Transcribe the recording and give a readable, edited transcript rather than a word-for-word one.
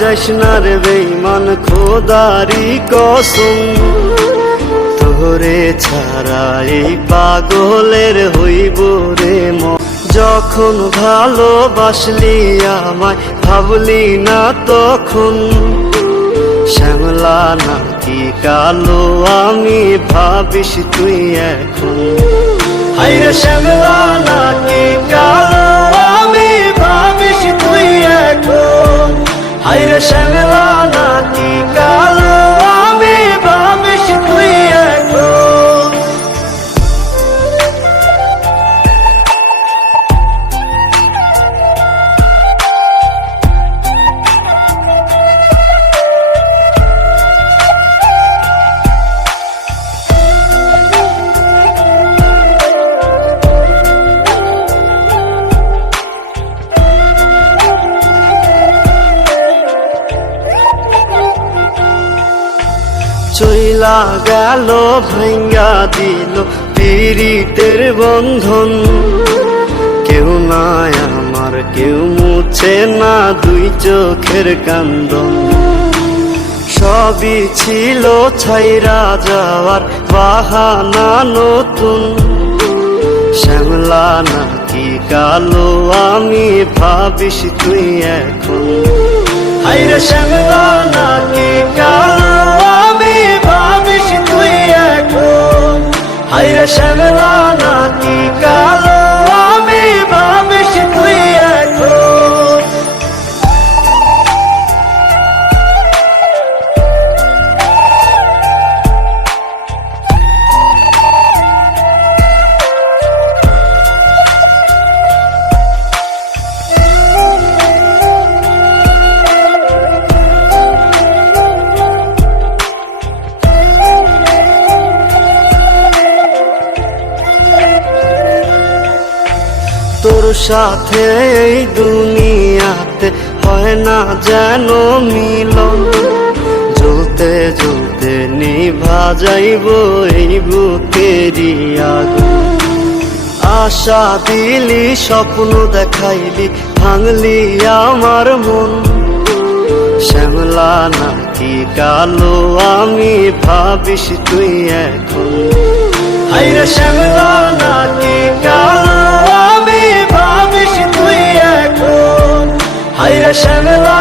যাইস না রে বেঈমান খোদারি কসম, তোরে ছাড়া এই পাগলের হইব রে মন। যখন ভালোবাসলি আমায় ভাবলি না তখন, শ্যামলা নাকি কালো আমি ভাবিস তুই এখন। হায়রে শ্যামলা নাকি কালো আমি ভাবিস তুই এখন। হায়রে শ্যামলা নাকি কালো আমি ভাবিস তুই এখন। চইলা গেল ভাঙ্গা দিল পীড়িতের বন্ধন, কেউ নাই আমার কেউ মুছে না দুই চোখের কান্দন। সবই ছিল ছাইরা যাওয়ার বাহানা নতুন, শ্যামলা নাকি কালো আমি ভাবিস তুই এখন। হায়রে শ্যামলা নাকি কালো আমি ভাবিস তুই এখন। হায়রে শ্যামলা নাকি কালো আমি ভাবিস তুই এখন। তোর সাথে এই দুনিয়াতে হয় না যেন মিলন, জ্বলতে জ্বলতে নিভা যাইব এই বুকেরই আগুন। আশা দিলি স্বপ্ন দেখাইলি ভাঙলি আমার মন, শ্যামলা নাকি কালো আমি ভাবিস তুই এখন। হায়রে শ্যামলা নাকি কালো আমি ভাবিস তুই এখন। হায়রে শ্যামলা